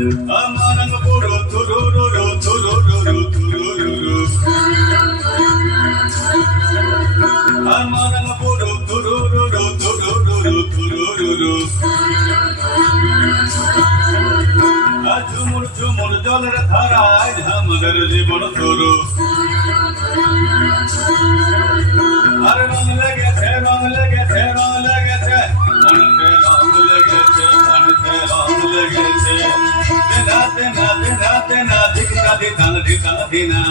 Amarang puro turururu turururu turururu. Amarang puro turururu turururu turururu. ঝুমুর ঝুমুর জলের ধারায় আমাদের জীবন শুরু। আর রং লেগেছে রং লেগেছে রং লেগেছে মনতে রং লেগেছে মনতে রং লেগেছে। তেনা তেনা তেনা তেনা ধিকা ধিকান ধিকান ধিনা।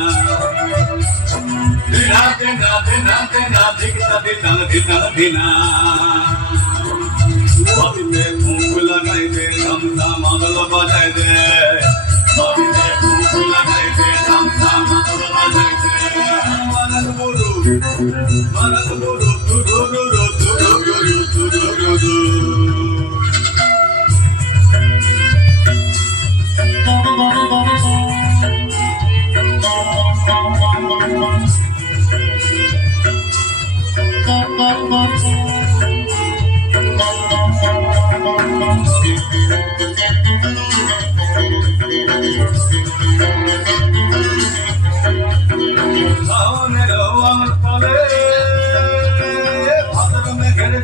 তেনা তেনা তেনা তেনা ধিকা ধিকান ধিকান ধিনা। বাবিতে ফুঁক লাগাই দে ধামধা মাদল বাজাই দে। বাবিতে ফুঁক লাগাই দে ধামধা মাদল বাজাই দে। মানক বুড়ু তুরুরু তুরুরু তুরুরু।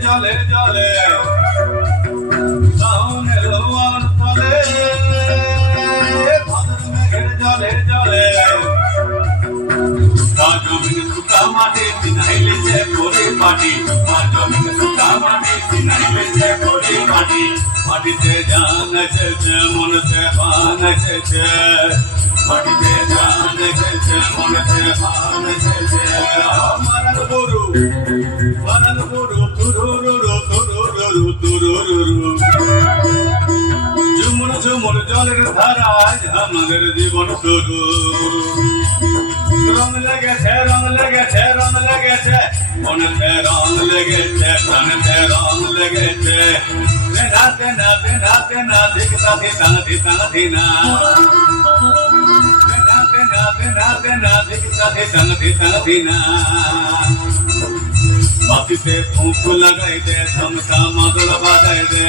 জলে জলে সাউনের ওয়ান তলে ভাদর মেঘের জলে জলে জমিন সুতা মাটি চিনাইলেছে পরি পাটি জমিন সুতা মাটি চিনাইলেছে পরি পাটি মাটিতে জান এসেছে মনতে বান এসেছে মাটিতে জান এসেছে মনতে বান এসেছে মারান বুড়ু তুরুরু তুরুরু তুরুরু। ঝুমুর ঝুমুর জলের ধারায় আমাদের জীবন শুরু। রং লেগেছে রং লেগেছে রং লেগেছে মনেতে রং লেগেছে প্রাণেতে রং লেগেছে। তেনা তেনা তেনা তেনা ধিকতা ধিতান ধিতান ধিনা। তেনা তেনা তেনা তেনা ধিকতা ধিতান ধিতান ধিনা। বাপিতে ফুঁক লাগাই দে ধামধা মাদল বাজাই দে।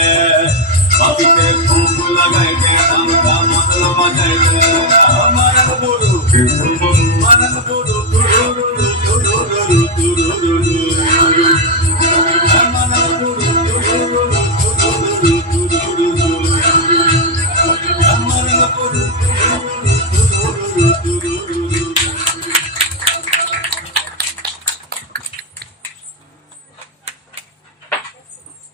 বাপিতে ফুঁক লাগাই দে ধামধা মাদল বাজাই দে। আমার বুড়ু